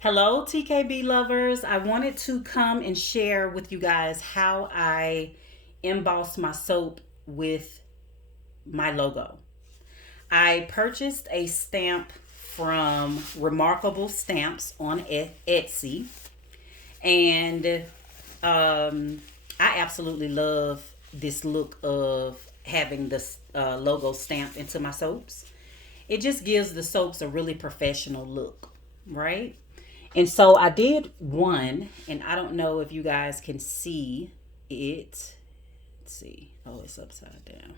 Hello, TKB lovers. I wanted to come and share with you guys how I emboss my soap with my logo. I purchased a stamp from Remarkable Stamps on Etsy, and I absolutely love this look of having this logo stamped into my soaps. It just gives the soaps a really professional look, right? And so I did one, and I don't know if you guys can see it. Let's see. Oh, it's upside down.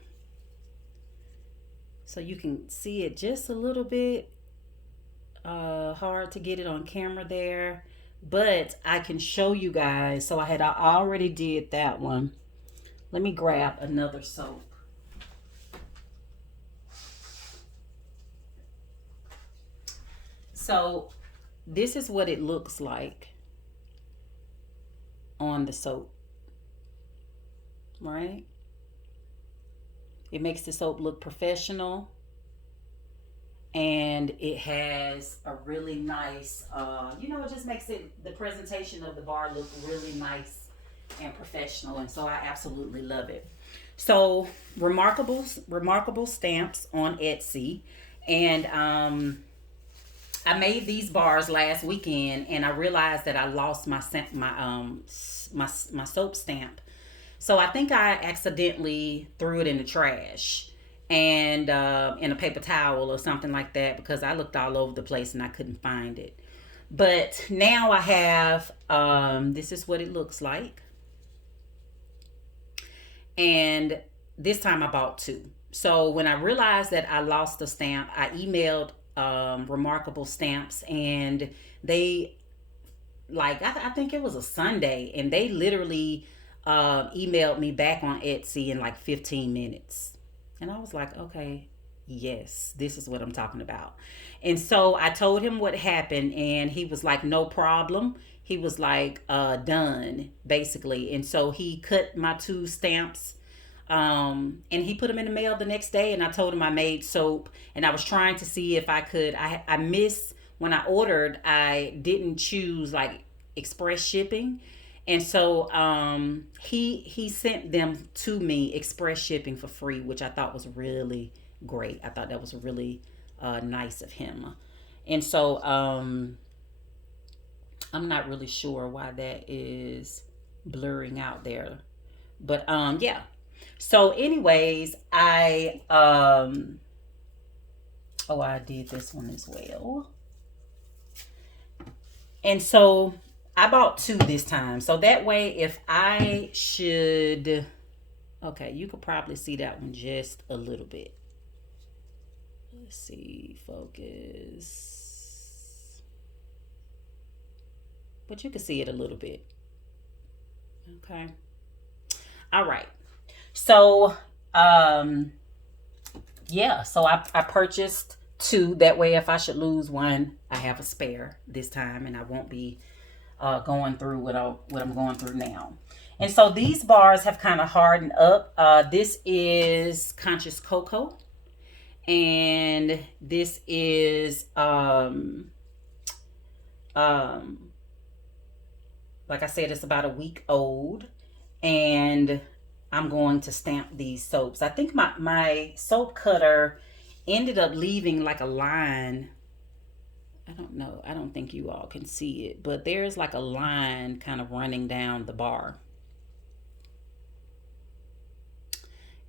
So you can see it just a little bit. Hard to get it on camera there, but I can show you guys. So I already did that one. Let me grab another soap. So this is what it looks like on the soap, right? It makes the soap look professional, and it has a really nice, it just makes the presentation of the bar look really nice and professional. And so I absolutely love it. So remarkable stamps on Etsy, and I made these bars last weekend, and I realized that I lost my soap stamp. So I think I accidentally threw it in the trash and in a paper towel or something like that, because I looked all over the place and I couldn't find it. But now I have, this is what it looks like. And this time I bought two. So when I realized that I lost the stamp, I emailed Remarkable Stamps, and they, like, I think it was a Sunday, and they literally emailed me back on Etsy in like 15 minutes. And I was like, okay, yes, this is what I'm talking about. And so I told him what happened, and he was like, no problem. He was like, done, basically. And so he cut my two stamps, and he put them in the mail the next day. And I told him I made soap, and I was trying to see if I could. I missed when I ordered. I didn't choose like express shipping, and so he sent them to me express shipping for free, which I thought was really great. I thought that was really nice of him. And so I'm not really sure why that is blurring out there, but yeah. So, anyways, I did this one as well. And so I bought two this time. So that way, if I should, okay, you could probably see that one just a little bit. Let's see, focus. But you can see it a little bit. Okay. All right. So, yeah, so I purchased two. That way, if I should lose one, I have a spare this time, and I won't be going through what I'm going through now. And so these bars have kind of hardened up. This is Conscious Cocoa, and this is um, like I said, it's about a week old, and I'm going to stamp these soaps. I think my soap cutter ended up leaving like a line. I don't know. I don't think you all can see it, but there's like a line kind of running down the bar.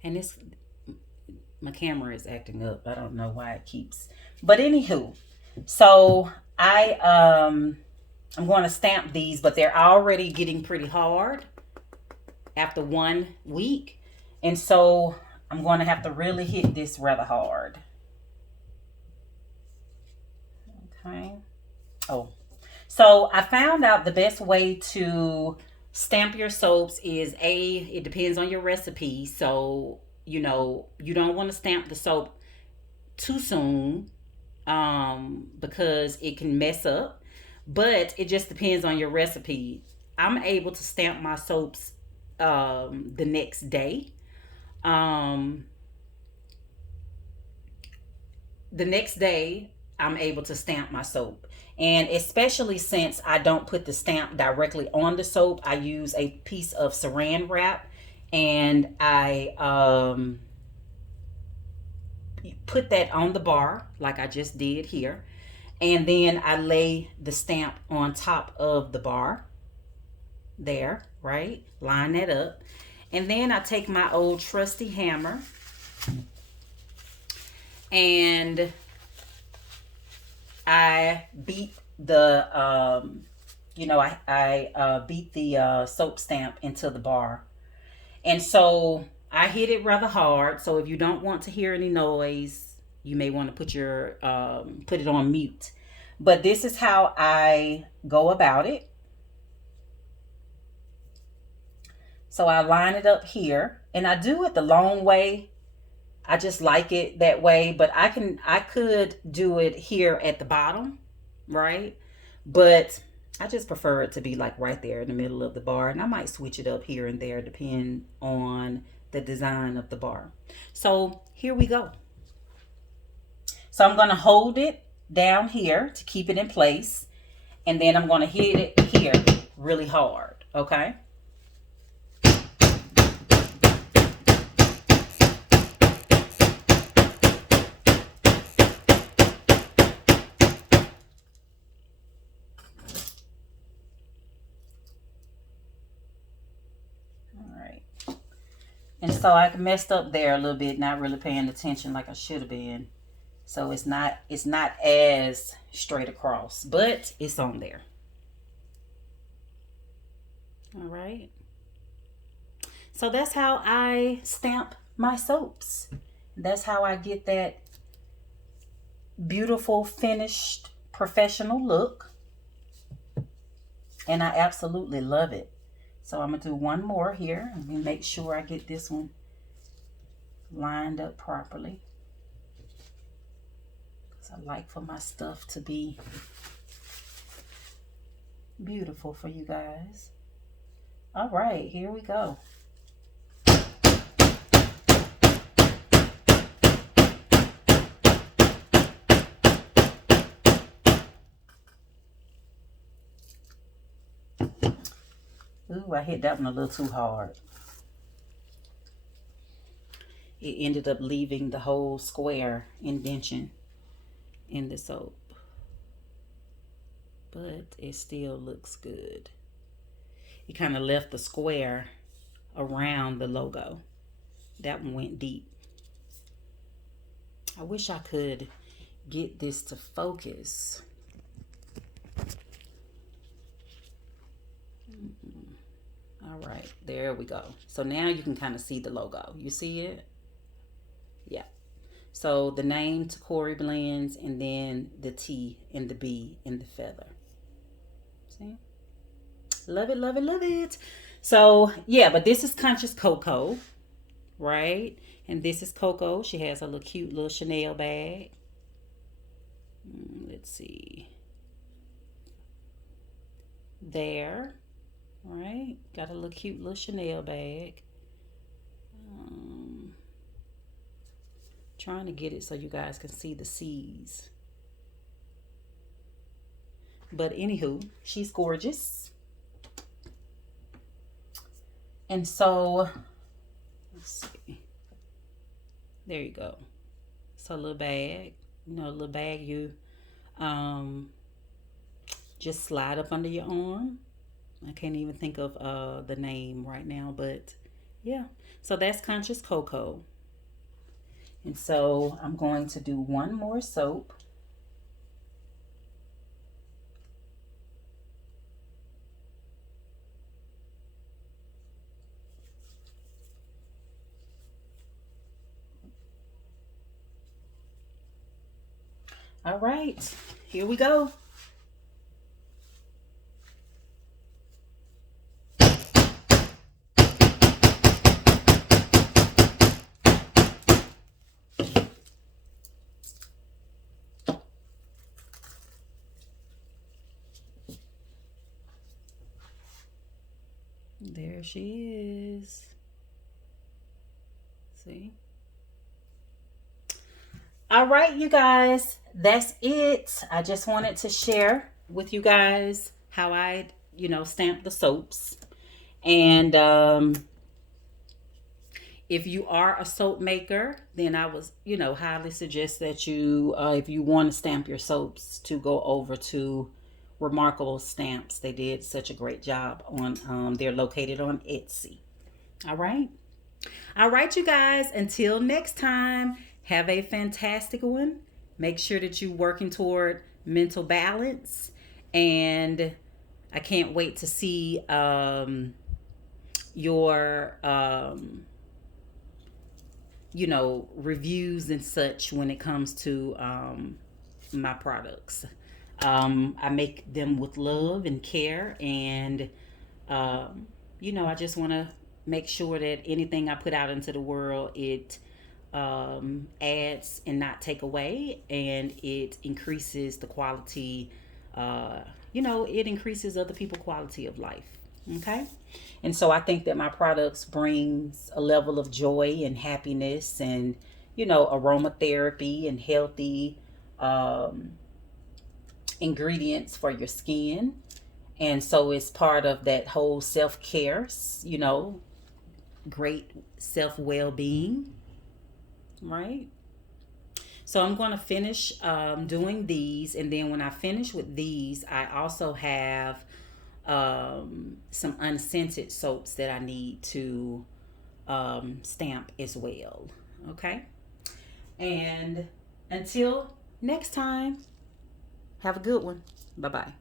And this, my camera is acting up. I don't know why it keeps. But anywho, so I'm going to stamp these, but they're already getting pretty hard after 1 week. And so I'm going to have to really hit this rather hard. Okay. Oh, so I found out the best way to stamp your soaps is, it depends on your recipe. So, you don't want to stamp the soap too soon, because it can mess up. But it just depends on your recipe. I'm able to stamp my soaps the next day. Um, the next day, I'm able to stamp my soap. And especially since I don't put the stamp directly on the soap, I use a piece of saran wrap, and I put that on the bar like I just did here. And then I lay the stamp on top of the bar there, right? Line that up. And then I take my old trusty hammer and I beat the, I beat the soap stamp into the bar. And so I hit it rather hard. So if you don't want to hear any noise, you may want to put it on mute. But this is how I go about it. So I line it up here, and I do it the long way. I just like it that way, but I could do it here at the bottom, right? But I just prefer it to be like right there in the middle of the bar, and I might switch it up here and there depending on the design of the bar. So here we go. So I'm going to hold it down here to keep it in place, and then I'm going to hit it here really hard, okay? And so I messed up there a little bit, not really paying attention like I should have been. So it's not as straight across, but it's on there. All right. So that's how I stamp my soaps. That's how I get that beautiful, finished, professional look. And I absolutely love it. So I'm going to do one more here. Let me make sure I get this one lined up properly. Because I like for my stuff to be beautiful for you guys. All right, here we go. Ooh, I hit that one a little too hard. It ended up leaving the whole square indentation in the soap. But it still looks good. It kind of left the square around the logo. That one went deep. I wish I could get this to focus. All right, there we go. So now you can kind of see the logo. You see it? Yeah. So the name takoriblendz, and then the T and the B and the feather. See? Love it, love it, love it. So yeah, but this is Conscious Coco, right? And this is Coco. She has a little cute little Chanel bag. Let's see. There. All right, got a little cute little Chanel bag. Trying to get it so you guys can see the C's. But anywho, she's gorgeous. And so, let's see. There you go. It's a little bag. You know, a little bag you just slide up under your arm. I can't even think of the name right now, but yeah. So that's Conscious Coco. And so I'm going to do one more soap. All right, here we go. There she is. See? All right, you guys, that's it. I just wanted to share with you guys how I, stamp the soaps. And if you are a soap maker, then I was, highly suggest that you, if you want to stamp your soaps, to go over to Remarkable Stamps. They did such a great job on, they're located on Etsy. All right. All right, you guys, until next time, have a fantastic one. Make sure that you're working toward mental balance. And I can't wait to see your reviews and such when it comes to my products. I make them with love and care, and I just want to make sure that anything I put out into the world, it adds and not take away, and it increases the quality. It increases other people's quality of life. Okay. And so I think that my products brings a level of joy and happiness, and aromatherapy and healthy um, ingredients for your skin. And so it's part of that whole self-care, great self-well-being, right? So I'm going to finish doing these, and then when I finish with these, I also have some unscented soaps that I need to stamp as well. Okay. And until next time, have a good one. Bye bye.